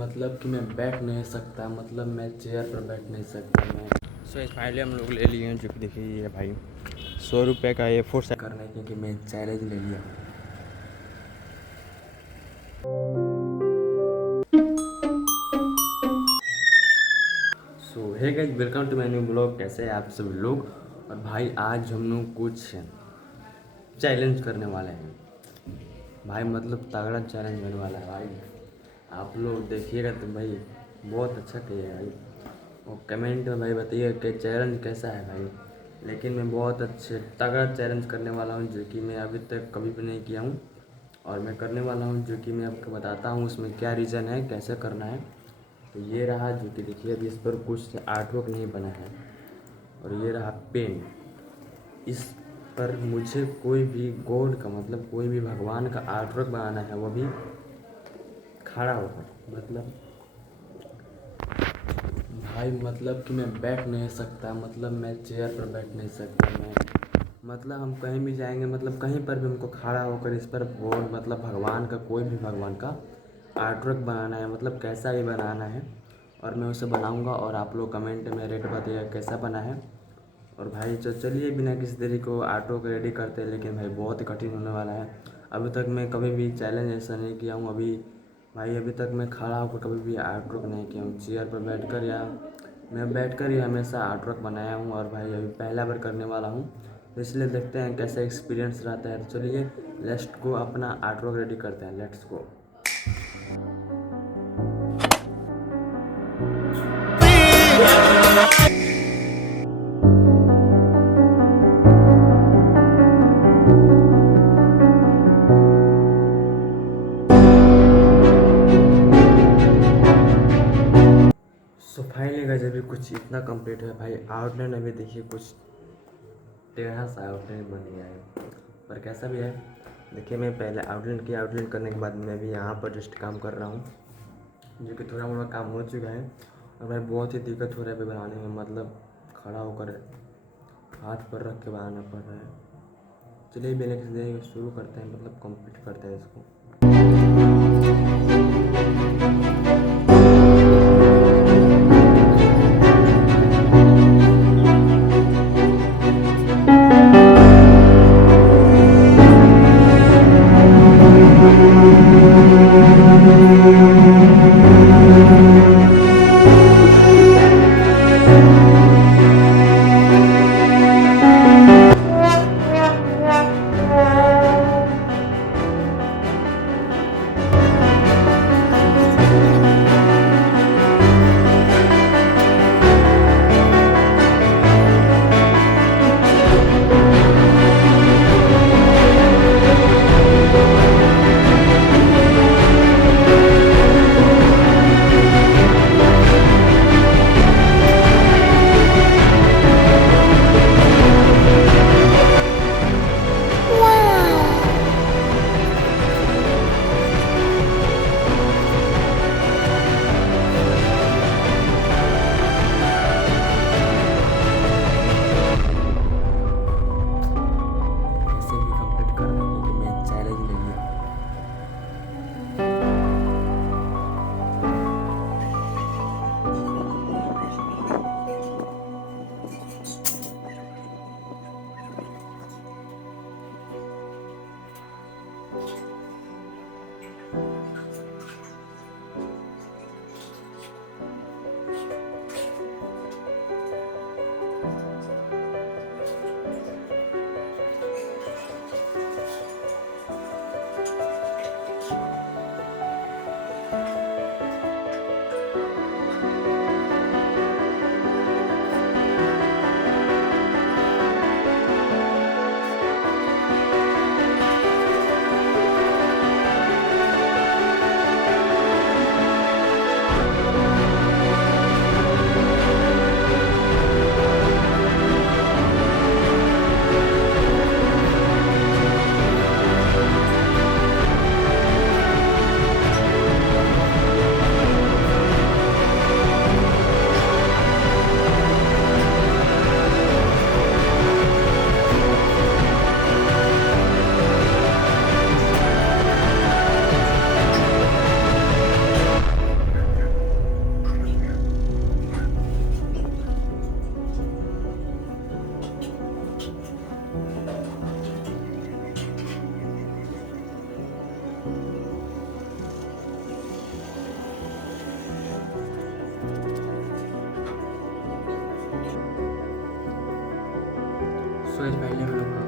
मतलब कि मैं बैठ नहीं सकता, मतलब मैं चेयर पर बैठ नहीं सकता मैं। सो फाइनली हम लोग ले लिए हैं, जो कि देखिए ये भाई 100 रुपये का ये फोर्स करना है क्योंकि मैं चैलेंज ले लिया हूँ। So hey guys, welcome to my new blog. कैसे हैं आप सब लोग। और भाई आज हम लोग कुछ चैलेंज करने वाले हैं भाई, मतलब तगड़ा चैलेंज होने वाला है भाई। आप लोग देखिएगा तो भाई बहुत अच्छा किया भाई, और कमेंट में भाई बताइए कि चैलेंज कैसा है भाई। लेकिन मैं बहुत अच्छे तगड़ा चैलेंज करने वाला हूँ, जो कि मैं अभी तक कभी भी नहीं किया हूँ और मैं करने वाला हूँ, जो कि मैं आपको बताता हूँ उसमें क्या रीज़न है, कैसे करना है। तो ये रहा, जो कि देखिए अभी इस पर कुछ आर्ट वर्क नहीं बना है, और ये रहा पेन। इस पर मुझे कोई भी गॉड का, मतलब कोई भी भगवान का आर्ट वर्क बनाना है, वो भी खड़ा होकर। मतलब भाई, मतलब कि मैं बैठ नहीं सकता, मतलब मैं चेयर पर बैठ नहीं सकता मैं। मतलब हम कहीं भी जाएंगे, मतलब कहीं पर भी हमको खड़ा होकर इस पर गॉड, मतलब भगवान का, कोई भी भगवान का आर्ट वर्क बनाना है, मतलब कैसा भी बनाना है। और मैं उसे बनाऊंगा और आप लोग कमेंट में रेट बताइएगा कैसा बना है। और भाई चलिए बिना किसी देरी को आर्ट वर्क रेडी करते हैं। लेकिन भाई बहुत ही कठिन होने वाला है। अभी तक मैं कभी भी चैलेंज ऐसा नहीं किया हूँ अभी तक मैं खड़ा होकर कभी भी आर्ट वर्क नहीं किया हूँ। चेयर पर बैठकर या मैं बैठकर ही हमेशा आर्ट वर्क बनाया हूँ, और भाई अभी पहला बार करने वाला हूँ। तो इसलिए देखते हैं कैसा एक्सपीरियंस रहता है। तो चलिए लेट्स गो, अपना आर्ट वर्क रेडी करते हैं, let's go. So finally guys, अभी कुछ इतना कंप्लीट है भाई। आउटलाइन अभी देखिए कुछ टेढ़ा सा आउटलाइन बन गया है, पर कैसा भी है देखिए। मैं पहले आउटलाइन किया, आउटलाइन करने के बाद मैं भी यहाँ पर जस्ट काम कर रहा हूँ, जो कि थोड़ा मोड़ा काम हो चुका है। और भाई बहुत ही दिक्कत हो रहा है अभी बनाने में, मतलब खड़ा होकर हाथ पर रख के बनाना पड़ रहा है। चलिए बिना किसी देरी के शुरू करते हैं, मतलब कंप्लीट करते हैं इसको। सो इस पहले हम लोग का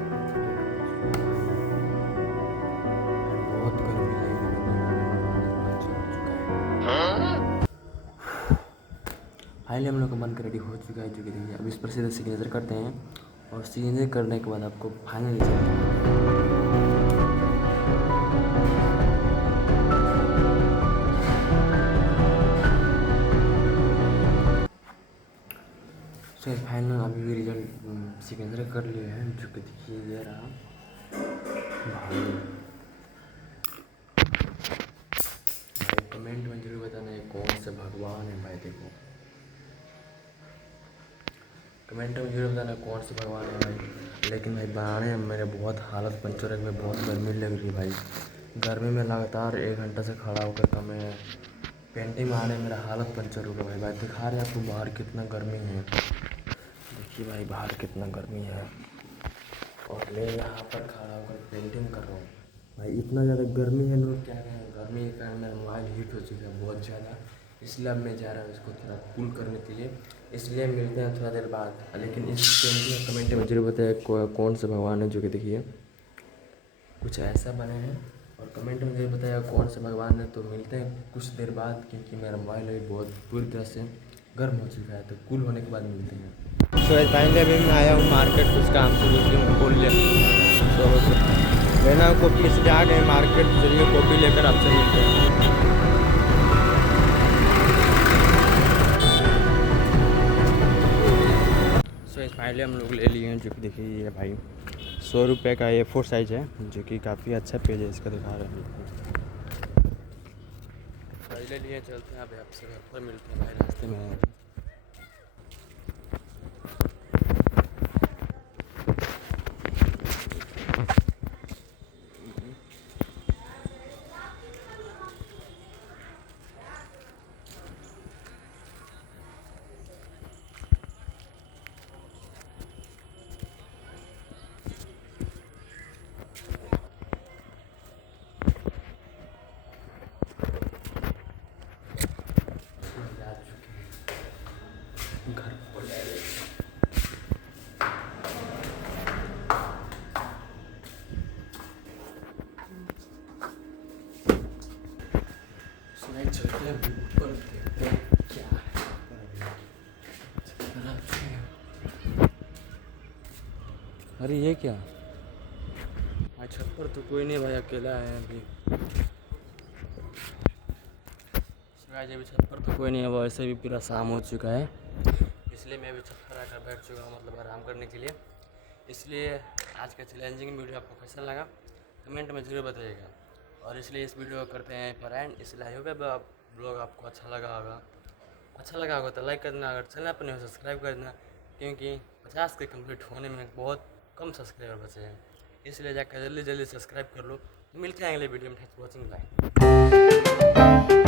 बहुत गर्मी लग रही है। फाइनली हम लोग का मन का रेडी हो चुका है, जो कि देखिए अब इस पर सीधे सिग्नेचर करते हैं और सिग्नेचर करने के बाद आपको फाइनली चलते हैं। सो फाइनल अभी भी रिजल्ट सिग्नेचर कर लिए हैं, जो कि देखिए ये रहा भाई। कमेंट में जरूर बताना ये कौन से भगवान है भाई। देखो कमेंट में जरूर बताना कौन से भगवान है भाई। लेकिन भाई बनाने में मेरे बहुत हालत पंचर है, मैं बहुत गर्मी लग रही है भाई। गर्मी में लगातार 1 घंटा से खड़ा होकर का मैं पेंटिंग में आने मेरा हालत पंचर हो गया भाई। भाई दिखा रहे आपको बाहर कितना गर्मी है, देखिए भाई बाहर कितना गर्मी है और मैं यहाँ पर खड़ा होकर पेंटिंग कर रहा हूँ भाई। इतना ज़्यादा गर्मी है लोग क्या कहें, गर्मी के कारण मेरा मोबाइल हीट हो चुका है बहुत ज़्यादा, इसलिए अब मैं जा रहा हूँ इसको थोड़ा कूल करने के लिए। इसलिए मिलते हैं थोड़ा देर बाद। लेकिन इस पेंटिंग कमेंट में जरूर बताइए कौन से भगवान है, जो कि देखिए कुछ ऐसा बने हैं। और कमेंट में जरूर बताइए कौन से भगवान है। तो मिलते हैं कुछ देर बाद, क्योंकि मेरा मोबाइल अभी बहुत पूरी तरह से गर्म हो चुका है, तो कूल होने के बाद मिलते हैं। सो फाइनली अभी मैं आया हूँ मार्केट कुछ काम से, जो कि बोल लिया तो लेना कॉपी, इसलिए आ गए मार्केट। चलिए कॉपी लेकर आपसे मिलते हैं। सो फाइनली हम लोग ले लिए हैं, जो कि देखिए ये भाई 100 रुपये का ये 4 साइज़ है, जो कि काफ़ी अच्छा पेज है इसका, दिखा रहे हैं। पहले लिए चलते हैं, अभी आपसे घर पर मिलते हैं भाई, रास्ते में। घर पर सुनाई चलते हैं ऊपर, देखते हैं क्या है। अरे ये क्या, आज छत पर तो कोई नहीं भाई, अकेला है अभी। अभी छत पर तो कोई नहीं है, वैसे भी पूरा शाम हो चुका है, इसलिए मैं भी छत पर आकर बैठ चुका हूँ, मतलब आराम करने के लिए। इसलिए आज का चैलेंजिंग वीडियो आपको कैसा लगा कमेंट में ज़रूर बताइएगा। और इसलिए इस वीडियो को करते हैं पर एंड। इसलिए आई होप ब्लॉग आपको अच्छा लगा होगा तो लाइक कर देना, अगर चैनल पर नहीं हो सब्सक्राइब कर देना, क्योंकि 50 के कंप्लीट होने में बहुत कम सब्सक्राइबर बचे हैं, इसलिए जाकर जल्दी सब्सक्राइब कर लो। मिलते हैं अगले वीडियो में। Thanks for watching, bye.